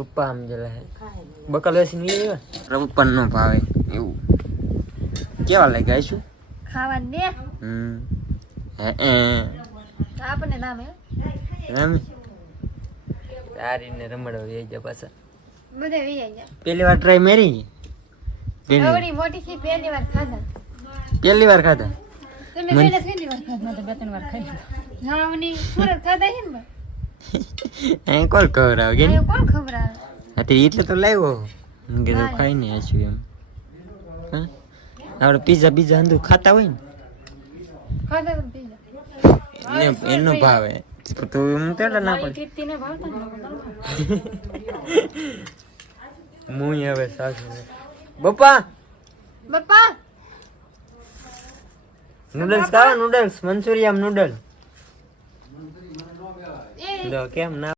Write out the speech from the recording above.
પપ્પા આમ જલા હે બકલ વેસી ની પપ્પા નો ભાવે એવું કેવા લાગે આઈશું ખાવા દે આપણને નામ હે તારીને રમડો એ જ પાછા બધે વી જાય પહેલી વાર ટ્રાય મેરી આવડી મોટી થી પહેલી વાર ખાધા તમે પહેલા કેટલી વાર ખાધા તો બે ત્રણ વાર ખાધા જાવની સુરત ખાધા હે ને એ કોણ ખવડાવે કે આયો કોણ ખવડાવે આથી એટલે તો લાવ્યો કે તો ખાઈ ને આશું એમ હા આપણે પીઝા હંદુ ખાતા હોય ને ખાધા તો પીઝા એનો ભાવે તો હું તેડા ના પડે ચિત્તી ને ભાવતા હું હવે સાસુ બપ્પા નૂડલ્સ ખાવા નૂડલ્સ મંચુરિયન નૂડલ કેમ ના